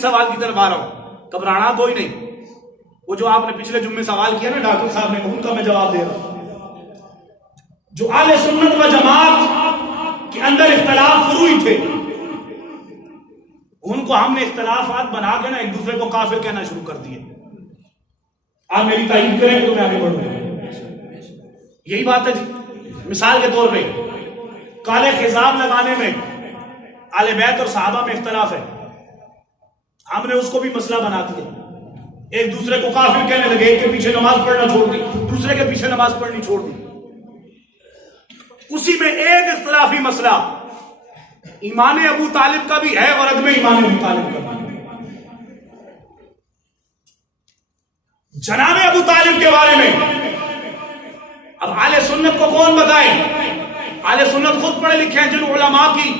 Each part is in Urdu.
سوال کی طرف آ رہا ہوں، گھبرانا کوئی نہیں. وہ جو آپ نے پچھلے جمعے سوال کیا نا ڈاکٹر صاحب نے، ان کا میں جواب دے رہا ہوں. جو اہل سنت و جماعت کے اندر اختلاف فروعی تھے، ان کو ہم نے اختلافات بنا کے نا ایک دوسرے کو کافر کہنا شروع کر دیے. آپ میری تائید کریں تو میں آگے بڑھوں گا. یہی بات ہے جی. مثال کے طور پہ کالے خضاب لگانے میں اہل بیت اور صحابہ میں اختلاف ہے، ہم نے اس کو بھی مسئلہ بنا دیا. ایک دوسرے کو کافر کہنے لگے، ایک کے پیچھے نماز پڑھنا چھوڑ دی، دوسرے کے پیچھے نماز پڑھنی چھوڑ دی. اسی میں ایک اختلافی مسئلہ ایمان ابو طالب کا بھی ہے اور عدم ایمان ابو طالب کا بھی. جناب ابو طالب کے بارے میں اب اہل سنت کو کون بتائے؟ اہل سنت خود پڑھے لکھے ہیں، جن علماء کی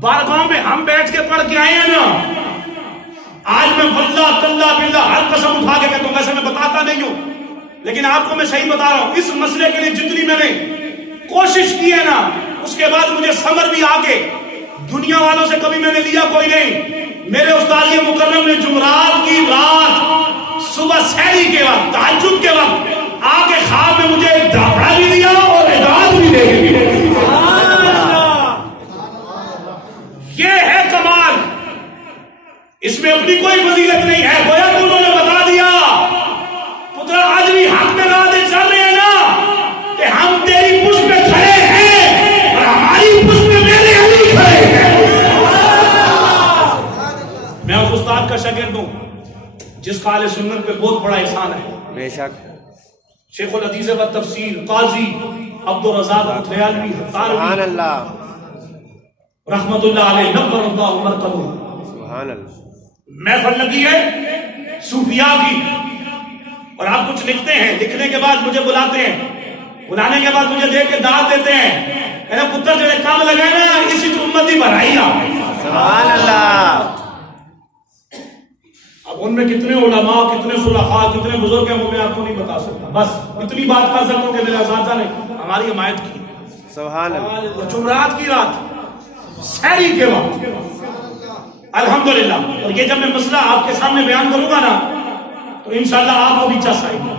بارگاہوں میں ہم بیٹھ کے پڑھ کے آئے ہیں نا. آج میں واللہ تاللہ باللہ ہر قسم اٹھا کے کہتا ہوں، ویسے میں بتاتا نہیں ہوں لیکن آپ کو میں صحیح بتا رہا ہوں، اس مسئلے کے لیے جتنی میں نے کوشش کی ہے نا، اس کے بعد مجھے سمر بھی آگے دنیا والوں سے کبھی میں نے لیا کوئی نہیں. میرے استاد مکرم نے جمعرات کی رات صبح سحری کے وقت، تہجد کے وقت آ کے خواب میں مجھے دھاپڑا بھی دیا اور ہدایت بھی دے دی. یہ ہے کمال. اس میں اپنی کوئی فضیلت نہیں ہے، گویا کہ انہوں نے بتا دیا پترا آج بھی حق میں راہ چل رہے ہیں نا کہ ہم تیری پشت پہ کھڑے ہیں اور ہماری پشت پہ میرے علی کھڑے ہیں. میں اس استاد کا شاگرد ہوں جس کا اہل سنت پہ بہت بڑا احسان ہے. بے شک. شیخ الحدیث و تفسیر قاضی عبدالرزاق اتریالوی سبحان اللہ رحمت اللہ علیہ، نور اللہ مرکبہ. سبحان اللہ. محفل لگی ہے صوفیاء کی اور آپ کچھ لکھتے ہیں، لکھنے کے بعد مجھے بلاتے ہیں، بلانے کے بعد مجھے دیکھ کے دعوت دیتے ہیں، کہنا پتر جڑے کام لگائے نا اسی تو امت ہی بڑھائی آپ. سبحان اللہ. اب ان میں کتنے علماء، کتنے صلحاء، کتنے بزرگ ہیں وہ میں آپ کو نہیں بتا سکتا. بس اتنی بات کر سکتا ہوں کہ میرے اساتذہ نے ہماری حمایت کی. سبحان اللہ. اور جمعرات کی رات سحری کے وقت الحمدللہ. اور یہ جب میں مسئلہ آپ کے سامنے بیان کروں گا نا تو انشاءاللہ آپ کو بھی چس آئے گا.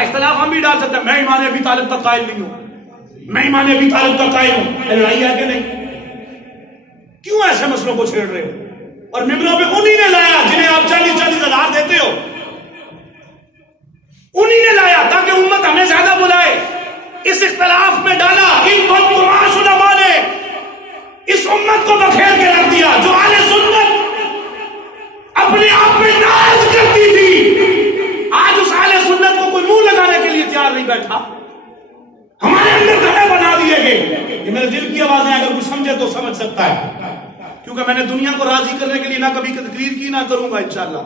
اختلاف ہم بھی ڈال سکتے ہیں. میں ایمان ابی طالب کا قائل نہیں ہوں، میں ایمان ابی طالب کا قائل ہوں. لڑائی ہے کہ نہیں؟ کیوں ایسے مسئلوں کو چھیڑ رہے ہو؟ اور ممبروں پہ انہی نے لایا جنہیں آپ 40-40 ہزار دیتے ہو، انہی نے لایا تاکہ امت ہمیں زیادہ بلائے. اس اختلاف میں ڈالا ان بدمعاش علماء نے، اس امت کو بکھیر کے رکھ دیا. جو اہل سنت اپنے آپ پہ ناز کرتی تھی، آج اس اہل سنت کو کوئی منہ لگانے کے لیے تیار نہیں بیٹھا. ہمارے اندر دھڑے بنا دیے گئے. یہ میرے دل کی آوازیں اگر کوئی سمجھے تو سمجھ سکتا ہے، کیونکہ میں نے دنیا کو راضی کرنے کے لیے نہ کبھی تقریر کی نہ کروں گا انشاءاللہ.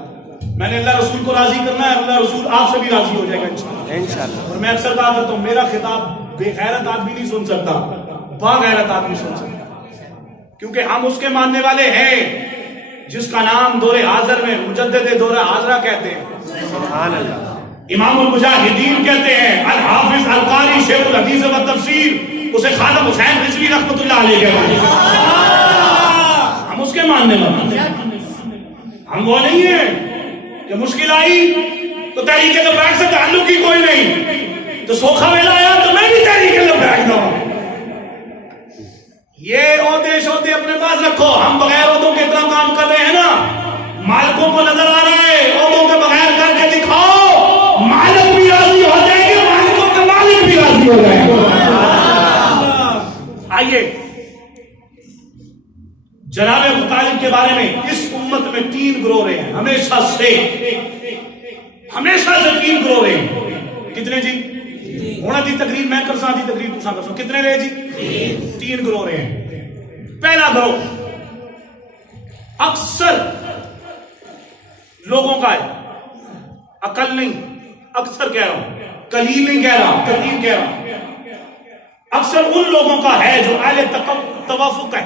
میں نے اللہ رسول کو راضی کرنا ہے، اللہ رسول آپ سے بھی راضی ہو جائے گا انشاءاللہ. اور میں اکثر کہا کرتا ہوں میرا خطاب بے غیرت آدمی نہیں سن سکتا، با غیرت آدمی سن سکتا، کیونکہ ہم اس کے ماننے والے ہیں جس کا نام دور حاضر میں مجدد دور حاضرہ کہتے ہیں. سبحان اللہ. امام المجاہدین کہتے ہیں، الحافظ القاری شیخ الحدیث و تفسیر، اسے خادم حسین رضوی رحمۃ اللہ علیہ کہتے ہیں. ہم اس کے ماننے والے ہیں. ہم وہ نہیں ہیں کہ مشکل آئی تو تحریک لبیک سے تعلق ہی کوئی نہیں، تو سوکھا میلہ آیا تو میں بھی تحریک لبیک دوں. یہ عہدے شہدے اپنے پاس رکھو. ہم بغیر عہدوں کے اتنا کام کر رہے ہیں نا، مالکوں کو نظر آ رہا ہے عہدوں کے بغیر کر کے دکھاؤ، مالک بھی راضی ہو جائیں گے، مالکوں کے مالک بھی راضی ہو جائیں گے. آئیے جناب ابو طالب کے بارے میں اس امت میں 3 گروہ رہے ہیں ہمیشہ سے 3 گروہ رہے ہیں. کتنے جی؟ ہونا دی تقریر میں کر سا دی تقریر تو سا کر سا. کتنے رہے جی؟ 3 گروہ رہے ہیں. پہلا گروہ اکثر لوگوں کا ہے، عقل نہیں، اکثر کہہ رہا ہوں، قلیل نہیں کہہ رہا، کثیر کہہ رہا ہوں. اکثر ان لوگوں کا ہے جو اہل توافق ہے،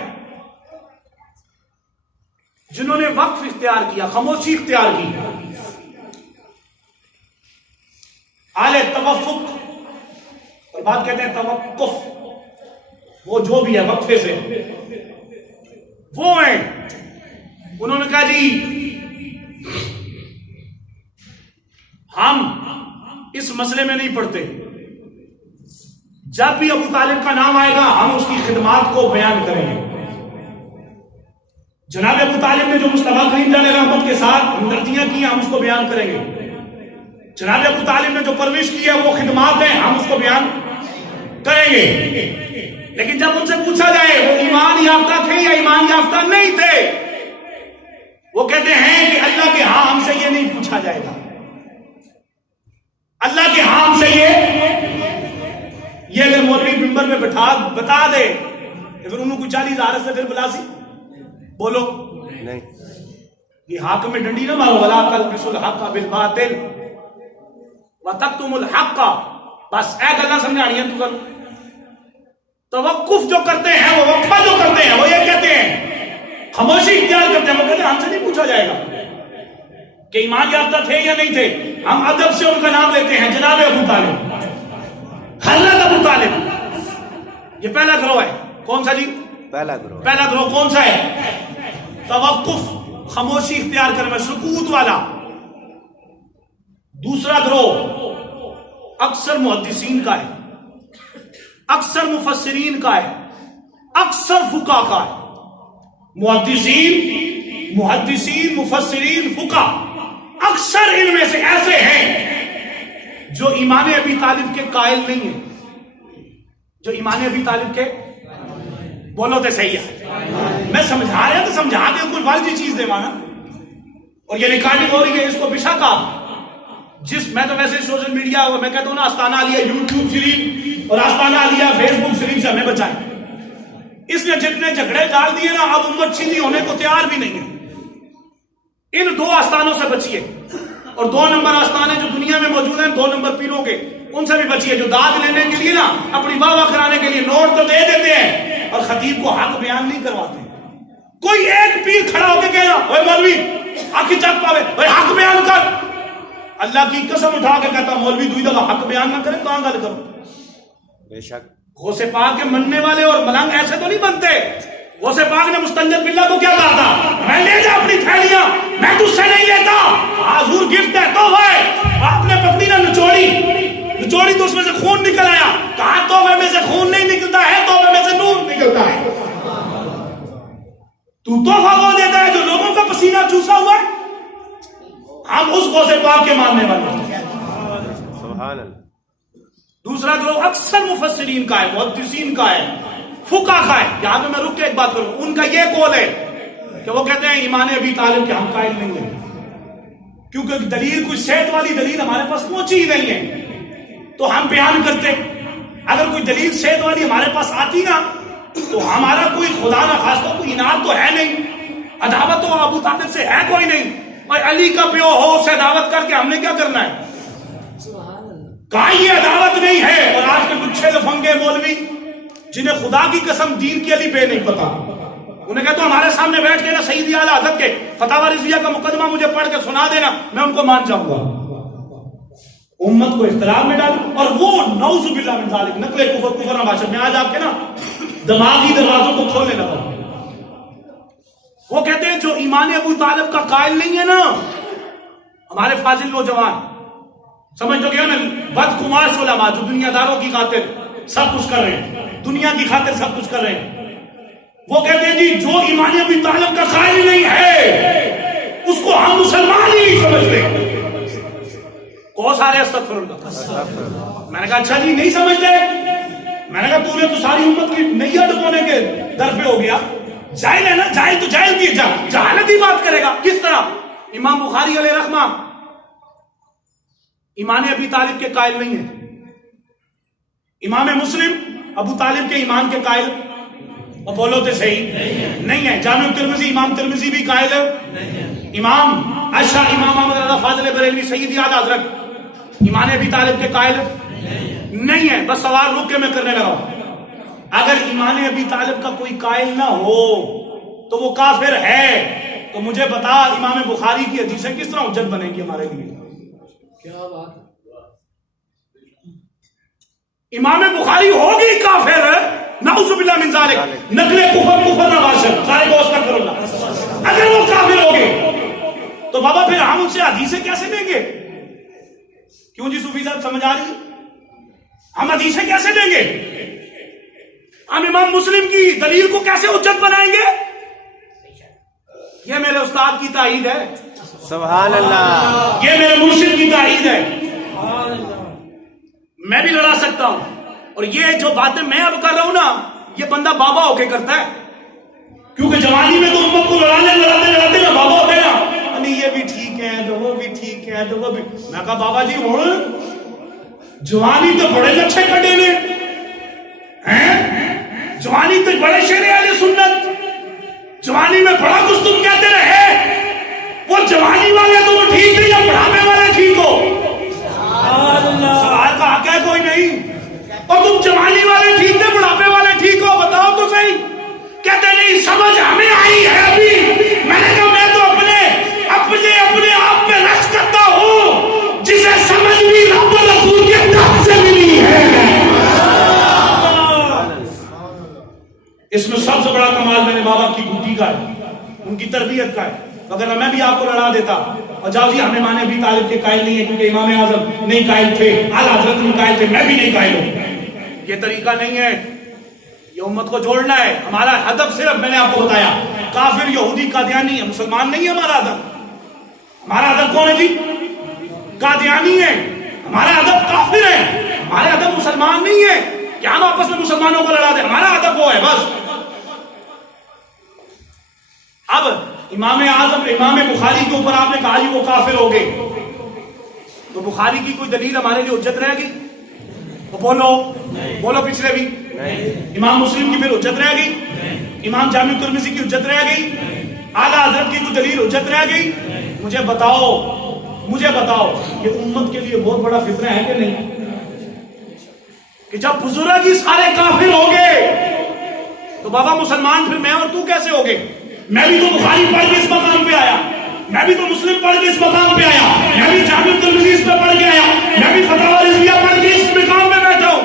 جنہوں نے وقف اختیار کیا، خاموشی اختیار کی. اہل توافق اور بات کہتے ہیں توقف، وہ جو بھی ہے وقفے سے وہ ہیں. انہوں نے کہا جی ہم اس مسئلے میں نہیں پڑھتے، جب بھی ابو طالب کا نام آئے گا ہم اس کی خدمات کو بیان کریں گے۔ جناب ابو طالب نے جو مصطفیٰ کریم علیہ رحمت کے ساتھ ہمدردیاں کی ہم اس کو بیان کریں گے۔ جناب ابو طالب نے جو پرورش کی ہے وہ خدمات ہیں ہم اس کو بیان کریں گے۔ لیکن جب ان سے پوچھا جائے وہ ایمان یافتہ تھے یا ایمان یافتہ نہیں تھے، وہ کہتے ہیں کہ اللہ کے ہاں ہم سے یہ نہیں پوچھا جائے گا، اللہ کے ہاں ہم سے یہ اگر مولوی ممبر میں بتا دے کہ پھر انہوں کو 40,000 سے پھر بلا سی بولو نہیں، یہ حق میں ڈنڈی نہ مارو، وَلَا تَلْبِسُوا الْحَقَّ بِالْبَاطِلِ وَتَكْتُمُوا الْحَقَّ، بس اے گلا سمجھانی ہے تو توقف جو کرتے ہیں وہ وقفہ جو کرتے ہیں وہ یہ کہتے ہیں، خاموشی اختیار کرتے ہیں، وہ کہتے ہیں ہم سے نہیں پوچھا جائے گا کہ ایمان یافتہ تھے یا نہیں تھے، ہم ادب سے ان کا نام لیتے ہیں، جناب ابو طالب، حضرت ابو طالب۔ یہ پہلا گروہ ہے، کون سا جی؟ پہلا گروہ۔ پہلا گروہ کون سا ہے؟ توقف، خاموشی اختیار کرنے، سکوت والا۔ دوسرا گروہ اکثر محدثین کا ہے، اکثر مفسرین کا ہے، اکثر فقہ کا ہے۔ محدثین مفسرین فقہ اکثر ان میں سے ایسے ہیں جو ایمان ابی طالب کے قائل نہیں ہیں، جو ایمان ابی طالب کے، بولو تو صحیح ہے، میں سمجھا رہا تو سمجھا دے، کوئی واجب چیز دے مانا۔ اور یہ ریکارڈنگ ہو رہی ہے، اس کو بشا کا میں تو ویسے سوشل میڈیا میں کہتا ہوں نا، آستانہ علیہ یوٹیوب شریف اور آستانہ علیہ فیس بک شریف سے ہمیں بچائیں۔ اس نے جتنے جھگڑے ڈال دیے نا، اب امت سیدھی ہونے کو تیار بھی نہیں ہے۔ ان دو آستانوں سے بچیے، اور 2 نمبر آستانے جو دنیا میں موجود ہیں 2 نمبر پیروں کے، ان سے بھی بچیے، جو داد لینے کے لیے نا اپنی واہ واہ کرانے کے لیے نوٹ تو دے دیتے ہیں اور خطیب کو حق بیان نہیں کرواتے۔ کوئی ایک پیر کھڑا ہو کے کہنا اوے مولوی آخی چک پاوے بھائی حق بیان کر، اللہ کی قسم اٹھا کے کہتا مولوی دوئی دفعہ حق بیان نہ کرے کہاں گل کرو۔ بے شک غوث پاک کے مننے والے اور ملنگ ایسے تو نہیں بنتے۔ غوث پاک نے مستنجد باللہ کو کیا کہا تھا؟ میں لے جا اپنی تھیلیاں، میں تجھ سے نہیں لیتا، حضور گفٹ ہے، تحفہ ہے۔ آپ نے پکڑی نہ نچوڑی تو اس میں سے خون نکل آیا، کہا تحفے میں سے خون نہیں نکلتا ہے، تحفے میں سے نور نکلتا ہے۔ تو تحفہ وہ دیتا ہے جو لوگوں کا پسینہ چوسا ہوا ہے۔ ہم اس غوث پاک کے ماننے والے ہیں۔ سبحان اللہ۔ دوسرا گروہ اکثر مفسرین کا ہے، محدثین کا ہے، فقہ کا ہے۔ یہاں پہ میں رک کے ایک بات کروں، ان کا یہ قول ہے کہ وہ کہتے ہیں ایمان ابی طالب کے ہم قائل نہیں ہیں، کیونکہ دلیل کوئی صحت والی دلیل ہمارے پاس پہنچی ہی نہیں ہے تو ہم بیان کرتے۔ اگر کوئی دلیل صحت والی ہمارے پاس آتی نا تو ہمارا کوئی خدا نہ خواستہ کوئی انعام تو ہے نہیں، عداوت تو ابو طالب سے ہے کوئی نہیں، اور علی کا پیو ہو اسے عداوت کر کے ہم نے کیا کرنا ہے؟ کہاں یہ عداوت نہیں ہے۔ اور آج کے گچھے لفنگے مولوی جنہیں خدا کی قسم دین کی علی پہ نہیں پتا، انہیں کہتا ہوں ہمارے سامنے بیٹھ کے نا سیدی اعلیٰ حضرت کے فتاوی رضویہ کا مقدمہ مجھے پڑھ کے سنا دینا، میں ان کو مان جاؤں گا۔ امت کو اختلاف میں ڈالوں، اور وہ نعوذ باللہ من ذالک نقل کفر نباشر میں آج آپ کے نا دماغی دروازوں کو کھولنے لگا۔ وہ کہتے ہیں جو ایمان ابو طالب کا قائل نہیں ہے نا، ہمارے فاضل نوجوان سمجھ تو گیا نا، بدقماش علماء جو دنیا داروں کی خاطر سب کچھ کر رہے ہیں، دنیا کی خاطر سب کچھ کر رہے ہیں، وہ کہتے ہیں جی جو ایمان ابی طالب کا قائل نہیں ہے اس کو ہم مسلمان ہی نہیں سمجھتے۔ کو سارے استغفر اللہ۔ میں نے کہا اچھا جی نہیں سمجھتے، میں نے کہا تو نے تو ساری امت کی نیا ڈبونے کے در پہ ہو گیا، جاہل ہے نا، جاہل تو جاہل کی جہالت ہی بات کرے گا کس طرح؟ امام بخاری علیہ رحمہ ایمان ابی طالب کے قائل نہیں ہے، امام مسلم ابو طالب کے ایمان کے قائل، اور بولو تو صحیح نہیں ہے، جامع ترمذی امام ترمذی بھی قائل ہے، امام اشعری امام احمد رضا فاضل بریلوی سیدی اعلیٰ حضرت ایمان ابی طالب کے قائل نہیں ہے۔ بس سوال رک کے میں کرنے لگا ہوں، اگر ایمان ابی طالب کا کوئی قائل نہ ہو تو وہ کافر ہے، تو مجھے بتا امام بخاری کی حدیثیں کس طرح حجت بنے گی ہمارے لیے؟ کیا بات، امام بخاری ہوگی کافر، نعوذ باللہ من ذالک، نقل کفر نباشر، سارے کو استغفر اللہ۔ اگر وہ کافر ہو گئے تو بابا پھر ہم ان سے حدیثیں کیسے لیں گے؟ کیوں جی صوفی صاحب سمجھ آ رہی ہے؟ ہم حدیثیں کیسے لیں گے؟ ہم امام مسلم کی دلیل کو کیسے حجت بنائیں گے؟ یہ میرے استاد کی تائید ہے، سبحان اللہ، یہ میرے مرشد کی تائید ہے. میں بھی لڑا سکتا ہوں، اور یہ جو باتیں میں اب کر رہا ہوں نا، یہ بندہ بابا ہو کے کرتا ہے، کیونکہ جوانی میں تو امت کو لڑاتے نا بابا ہوتے نا، نہیں یہ بھی ٹھیک ہے تو وہ بھی ٹھیک ہے تو وہ بھی. میں کہا بابا جی ہوں جوانی تو بڑے اچھے کٹے نے ہیں، جوانی تو بڑے شیر اہل سنت، جوانی میں بڑا کچھ تم کہتے رہے. وہ جوانی والے تو وہ ٹھیک ہے یا بڑھاپے والے ٹھیک ہو؟ سوال کا حق ہے کوئی نہیں. اور تم جوانی والے ٹھیک تھے بڑھاپے والے ٹھیک ہو؟ بتاؤ تو صحیح. کہتے نہیں سمجھ ہمیں آئی ہے ابھی. میں نے کہا میں تو اپنے آپ پہ رش کرتا ہوں جسے سمجھ بھی رب رسول کے طرف سے ملی ہے. اس میں سب سے بڑا کمال میرے بابا کی گھٹی کا ہے، ان کی تربیت کا ہے. اگر میں بھی آپ کو لڑا دیتا اور جاؤ جی ہمیں مانے بھی طالب کے قائل نہیں ہے کیونکہ امام اعظم نہیں قائل تھے، اعلیٰ حضرت نہیں قائل تھے، میں بھی نہیں قائل ہوں. یہ طریقہ نہیں ہے. یہ امت کو جوڑنا ہے. ہمارا ہدف صرف میں نے آپ کو بتایا کافر یہودی قادیانی ہے، مسلمان نہیں ہے ہمارا ہدف. ہمارا ہدف کون ہے جی؟ قادیانی ہے. ہمارا ہدف کافر ہے. ہمارا ہدف مسلمان نہیں ہے کہ ہم آپس میں مسلمانوں کو لڑا دیں. ہمارا ہدف وہ ہے بس. اب امام اعظم امام بخاری کے اوپر آپ نے کہا جی وہ کافر ہو گئے، تو بخاری کی کوئی دلیل ہمارے لیے حجت رہ گئی؟ تو بولو پچھلے بھی. امام مسلم کی پھر حجت رہ گئی؟ امام جامع ترمذی کی حجت رہ گئی؟ اعلیٰ حضرت کی کوئی دلیل حجت رہ گئی؟ مجھے بتاؤ یہ امت کے لیے بہت بڑا فتنہ ہے کہ نہیں کہ جب بزرگ ہی سارے کافر ہو گئے تو بابا مسلمان پھر میں اور تو کیسے ہو گئے؟ میں بھی تو بخاری پڑھ کے اس مقام پہ آیا، میں بھی تو مسلم پڑھ کے اس مقام پہ آیا، میں بھی جامع ترمذی اس پہ پڑھ کے آیا، میں بھی فتاوی رضویہ پڑھ کے اس مقام پہ بیٹھا ہوں.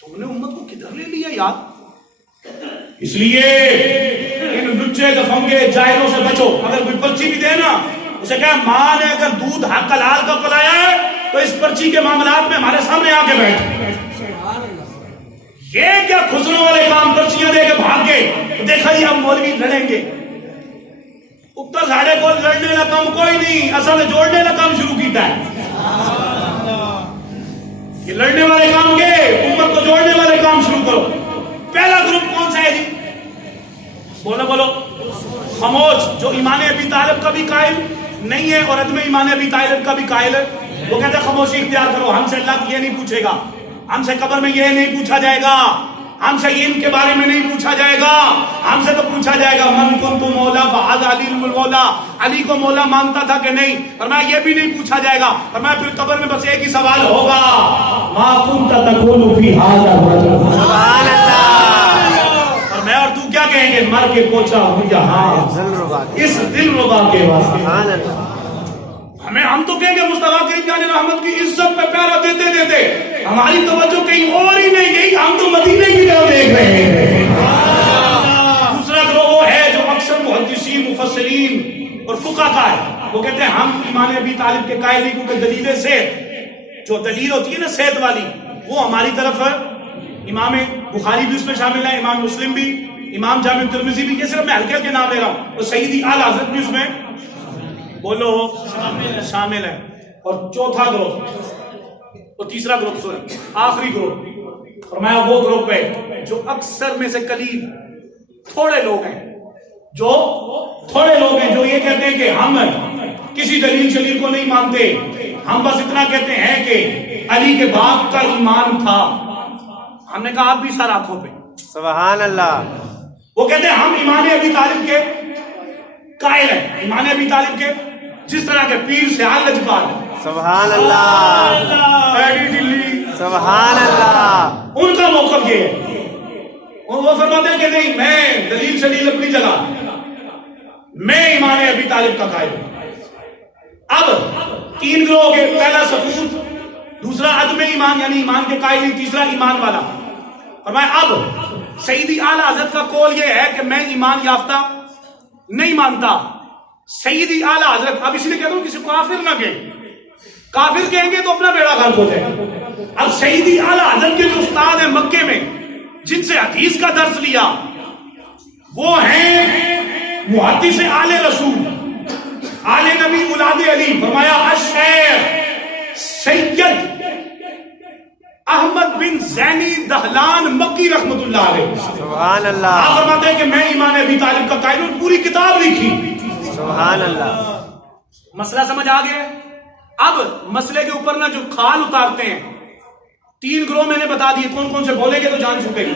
تم نے امت کو کدھر لے لیا یاد؟ اس لیے ان لچے دفنگے جاہلوں سے بچو. اگر کوئی پرچی بھی دے نا اسے کہا ماں نے اگر دودھ حلال کا پلایا ہے تو اس پرچی کے معاملات میں ہمارے سامنے آ کے بیٹھ. یہ کیا خسروں والے کام پرچیاں دے کے بھاگ گئے؟ دیکھا جی ہم مولوی لڑیں گے. اتر ساڑھے کو لڑنے کا کام کوئی نہیں، اصل جوڑنے کا کام شروع کیتا ہے. یہ لڑنے والے کام کے امت کو جوڑنے والے کام شروع کرو. پہلا گروپ کون سا ہے جی؟ بولو خاموش. جو ایمان ابی طالب کا بھی قائل نہیں ہے اور عدم ایمان ابی طالب کا بھی قائل ہے، وہ کہتے ہیں خاموشی اختیار کرو. ہم سے اللہ یہ نہیں پوچھے گا، ہم سے قبر میں یہ نہیں پوچھا جائے گا، ہم سے ان کے بارے میں نہیں پوچھا جائے گا. ہم سے تو پوچھا جائے گا من کنت مولا فہذا علی المولا، علی کو مولا مانتا تھا کہ نہیں؟ فرمایا یہ بھی نہیں پوچھا جائے گا. فرمایا پھر قبر میں بس ایک ہی سوال ہوگا، ما کنت تقول فی ھذا الرجل. سبحان اللہ. اور میں اور تو کیا کہیں گے؟ مر کے پوچھا ہوں یہاں اس دل ربا کے واسطے. سبحان اللہ. ہم تو کہیں گے مصطفیٰ کریم جان رحمت کی عزت پہ پیرا دیتے دیتے ہماری توجہ کہیں اور ہی نہیں گئی، ہم تو مدینے کی طرف دیکھ رہے ہیں. دوسرا گروہ وہ ہے جو اکثر محدثین مفسرین اور فقہا کا ہے، وہ کہتے ہیں ہم ایمان ابی طالب کے قائل نہیں کیونکہ دلیل صحت، جو دلیل ہوتی ہے نا صحت والی، وہ ہماری طرف ہے. امام بخاری بھی اس میں شامل ہے، امام مسلم بھی، امام جامع ترمذی بھی. یہ صرف میں ہلکے ہلکے نام لے رہا ہوں. اور سیدی اعلیٰ حضرت بھی اس میں بولو شامل ہے. اور چوتھا گروہ اور تیسرا گروہ سوری آخری گروہ فرمایا وہ گروپ ہے جو اکثر میں سے قلیل تھوڑے لوگ ہیں جو یہ کہتے ہیں کہ ہم کسی دلیل شلیل کو نہیں مانتے، ہم بس اتنا کہتے ہیں کہ علی کے باپ کا ایمان تھا. ہم نے کہا آپ بھی سر آنکھوں پہ. سبحان اللہ. وہ کہتے ہیں ہم ایمان ابی طالب کے قائل ہیں، ایمان ابی طالب کے جس طرح کے پیر سے لجپال. سبحان اللہ. ایڈی دلی. سبحان اللہ. ان کا موقف یہ ہے، وہ فرماتے ہیں کہ نہیں میں دلیل شلیل اپنی جگہ، میں ایمان ابی طالب کا قائل ہوں. اب تین گروہ ہو گئے، پہلا ثبوت، دوسرا عدم ایمان یعنی ایمان کے قائل نہیں، تیسرا ایمان والا. فرمایا اب سیدی اعلیٰ حضرت کا قول یہ ہے کہ میں ایمان یافتہ نہیں مانتا. سیدی اعلیٰ حضرت، اب اس لیے کہتا ہوں کسی کو کافر نہ کہیں، کافر کہیں گے تو اپنا بیڑا غرق ہو جائے. اب سیدی اعلیٰ حضرت کے جو استاد ہیں مکے میں جن سے حدیث کا درس لیا وہ ہیں محدث آل رسول، آل نبی اولاد علی. فرمایا الشیخ سید احمد بن زینی دہلان مکی رحمت اللہ علیہ. سبحان اللہ. آپ فرماتے ہیں کہ میں ایمان ابی طالب کا قائل ہوں، پوری کتاب لکھی. سبحان اللہ. مسئلہ سمجھ آ گیا. اب مسئلے کے اوپر نا جو کھال اتارتے ہیں، 3 گروہ میں نے بتا دیے، کون کون سے بولیں گے تو جان چھوٹے گی.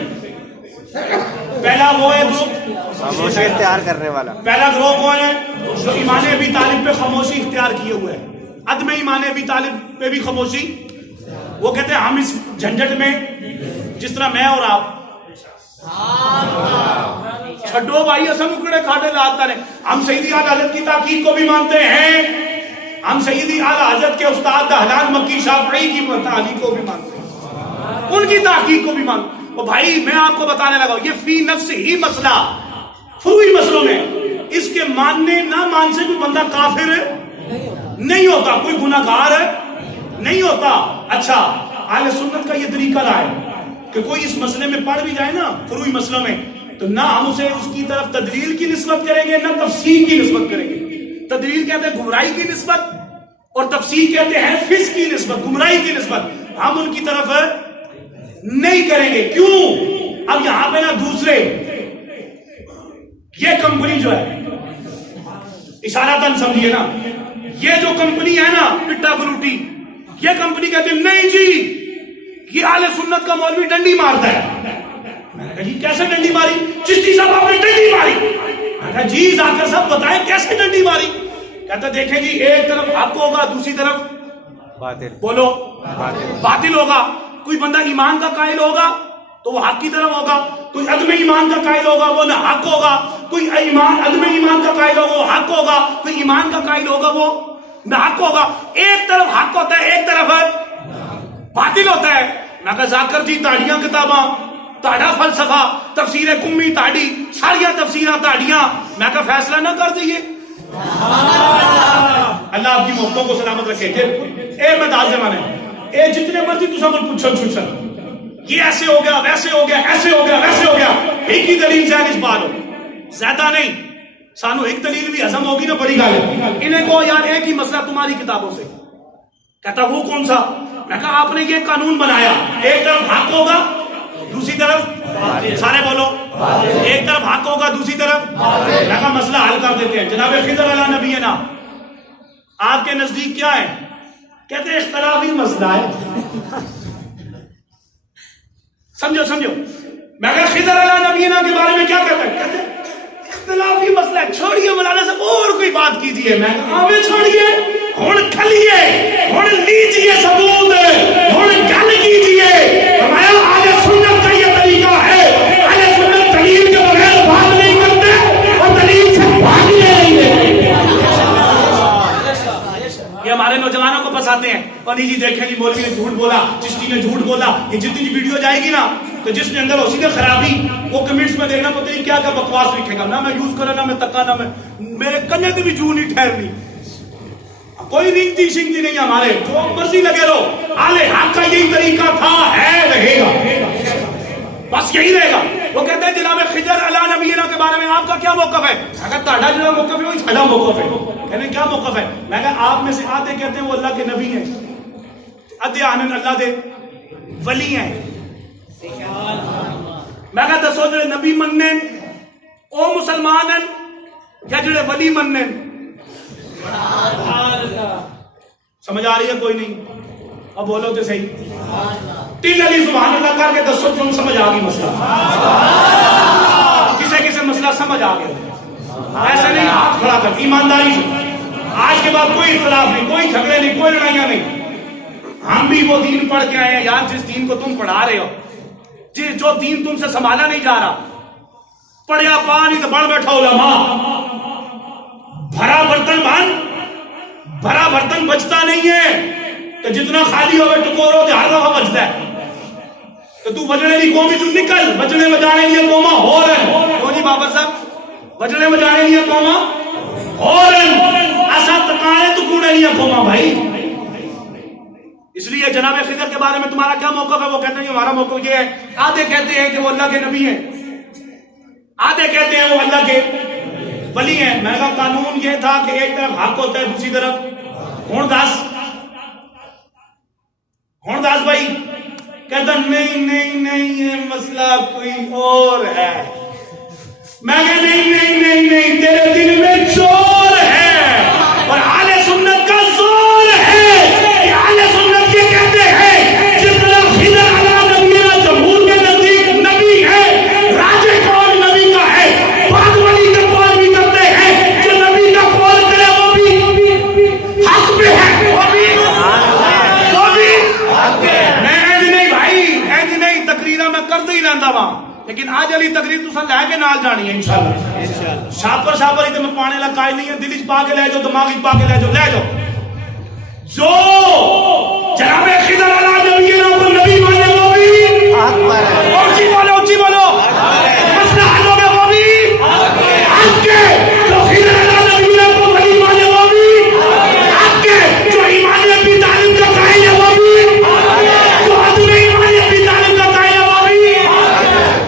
پہلا وہ ہے خاموشی اختیار کرنے والا. پہلا گروہ کون ہے؟ جو ایمان ابی طالب پہ خاموشی اختیار کیے ہوئے ہیں، عدم ایمان ابی طالب پہ بھی خاموشی. وہ کہتے ہیں ہم اس جھنجٹ میں جس طرح میں اور آپ چھڈو بھائی اصل اکڑے کھاٹے لاتا رہے. ہم سیدی اعلیٰ حضرت کی تحقیق کو بھی مانتے ہیں، ہم سیدی اعلیٰ حضرت کے استاد دہلان مکی شافعی کی تحقیق کو بھی مانتے ہیں، ان کی تحقیق کو بھی مانتے ہیں. اور بھائی میں آپ کو بتانے لگا یہ فی نفس ہی مسئلہ، فروعی مسئلوں میں اس کے ماننے نہ مان سے بھی بندہ کافر نہیں ہوتا، کوئی گناہگار نہیں ہوتا. اچھا اہل سنت کا یہ طریقہ رہا ہے کہ کوئی اس مسئلے میں پڑھ بھی جائے نا فروعی مسئلوں میں تو نہ ہم اسے اس کی طرف تدلیل کی نسبت کریں گے نہ تفسیر کی نسبت کریں گے. تدلیل کہتے ہیں گمراہی کی نسبت اور تفسیر کہتے ہیں فسق کی نسبت، گمراہی کی نسبت. ہم ان کی طرف نہیں کریں گے. کیوں؟ اب یہاں پہ نا دوسرے یہ کمپنی جو ہے اشارتاً سمجھیے نا، یہ جو کمپنی ہے نا پٹا گروٹی، یہ کمپنی کہتے ہیں نہیں جی یہ اہل سنت کا مولوی ڈنڈی مارتا ہے. میں نے کہا جی کیسے ڈنڈی ماری؟ چشتی صاحب آپ نے ڈنڈی ماری. میں نے کہا جی ذاکر صاحب بتائیں کیسے ڈنڈی ماری؟ کہتا دیکھیں جی ایک طرف حق ہوگا دوسری طرف باطل. بولو باطل ہوگا. کوئی بندہ ایمان کا قائل ہوگا تو وہ حق کی طرف ہوگا، کوئی عدم ایمان کا قائل ہوگا وہ نہ حق ہوگا، کوئی عدم ایمان کا قائل ہوگا وہ حق ہوگا، کوئی ایمان کا قائل ہوگا وہ نہ حق ہوگا. ایک طرف حق ہوتا ہے ایک طرف باطل ہوتا ہے. میں کہا ذاکر جی تاڑیاں کتاباں، تاڑا فلسفہ، تفسیر کمی تاڑی، ساریاں تفسیراں تاڑیاں. میں کہا فیصلہ نہ کر دئیے. اللہ آپ کی محبتوں کو سلامت رکھے. اے میں دال زمانے اے جتنے مرضی تسا کو پوچھن یہ ایسے ہو گیا ویسے ہو گیا ایسے ہو گیا ویسے ہو گیا، ایک ہی دلیل ذہن اس بات ہو زیادہ نہیں. سانو ایک دلیل بھی ہضم ہوگی نا بڑی گل ہے. انہیں کو یار ایک ہی مسئلہ تمہاری کتابوں سے. کہتا وہ کون سا؟ میں کہا آپ نے یہ قانون بنایا ایک طرف حق ہوگا دوسری طرف سارے بولو ایک طرف حق ہوگا دوسری طرف. میں کہا مسئلہ حل کر دیتے ہیں. جناب خضر علیہ نبی ہے نا آپ کے نزدیک کیا ہے؟ کہتے ہیں اختلافی مسئلہ ہے. سمجھو میں کہا خضر علیہ نبی کے بارے میں کیا کہتے ہیں؟ کہتے ہیں اختلافی مسئلہ ہے، چھوڑیے مولانا صاحب اور کوئی بات کیجیے. میں آوے چھوڑیے ہن کھلیے ہن لیجیے ثبوت ہن گل کیجیے. فرمایا اہل سنت کا یہ طریقہ ہے، اہل سنت دلیل کے بغیر بات نہیں کرتے اور دلیل سے بھاگنے نہیں دیتے. یہ ہمارے نوجوانوں کو پساتے ہیں اور نہیں جی دیکھیں جی مولوی نے جھوٹ بولا، چشتی نے جھوٹ بولا. یہ جتنی ویڈیو جائے گی نا تو جس نے اندر اسی نے خرابی وہ کمنٹس میں دیکھنا پتہ نہیں کیا کیا بکواس لکھے گا. نہ میں یوز کرا نہ میں تکا نہ میں میرے کنے بھی جو نہیں ٹھہرنی. کوئی رنگتی شنگتی نہیں ہمارے، جو مرضی لگے رہو. اہل حق کا یہی طریقہ تھا ہے رہے گا بس یہی رہے گا. وہ کہتے ہیں جناب خضر علیہ نبینا کے بارے میں آپ کا کیا موقف ہے؟ اگر تہاڈا جو موقف ہے وہی ساڈا موقف ہے. کہنے کیا موقف ہے؟ میں کہا آپ میں سے آدھے کہتے ہیں وہ اللہ کے نبی ہیں، آدھے آنن اللہ دے ولی ہیں. میں کہا دسو جڑے نبی مننے او مسلمان ہیں یا جڑے ولی مننے؟ سمجھ آ رہی ہے کوئی نہیں؟ اب بولو تو صحیح. تین علی سبحان اللہ کر کے دسو تم سمجھ آ گئی مسئلہ. کسے مسئلہ سمجھ آ گیا. ایسا نہیں ہاتھ کھڑا کر ایمانداری سے. آج کے بعد کوئی اختلاف نہیں، کوئی جھگڑے نہیں، کوئی لڑائیاں نہیں. ہم بھی وہ دین پڑھ کے آئے ہیں یار جس دین کو تم پڑھا رہے ہو، جو دین تم سے سنبھالا نہیں جا رہا. پڑھیا پانی تو بڑھ بیٹھا علماء. بھرا برتن بچتا نہیں ہے تو جتنا خالی ہوئے ٹکورو تو ہر دفعہ بچتا ہے. کہ تو وجنے دی قوم چوں نکل، وجنے وجانے دی قوم ہو رہن، کیوں جی بابر صاحب وجنے وجانے دی قوم ہو رہن، اسا تکانے تو کوڑے دی قوم بھائی. اس لیے جناب خضر کے بارے میں تمہارا کیا موقف ہے؟ وہ کہتے ہیں ہمارا موقف یہ ہے، آدھے کہتے ہیں کہ وہ اللہ کے نبی ہیں، آدھے کہتے ہیں وہ اللہ کے ولی ہیں. میں کہا قانون یہ تھا کہ ایک طرف حق ہوتا ہے دوسری طرف ہون داس بھائی کہتا نہیں یہ مسئلہ کوئی اور ہے. میں کہا نہیں تیرے دل میں چور ہے اور اہل سنت کا زور ہے کہ اہل سنت یہ کہتے ہیں جس طرح خضر علیہ میرا جمہور کے نزدیک نبی ہے، راجے قول نبی کا ہے، بعد ولی کا قول بھی کرتے ہیں، جو نبی کا قول کرے وہ بھی حق پہ ہے، وہ بھی حق پہ ہے. میں ایج نہیں بھائی، ایج نہیں، تقریرہ میں کرتے ہی رہتا وہاں، لیکن آج علی تقریر تو لے کے نال جانی ہے انشاءاللہ. شاپر ہی تو میں پانے لگا نہیں ہے، دل پا کے لے جاؤ، دماغ پا کے لے جاؤ. جو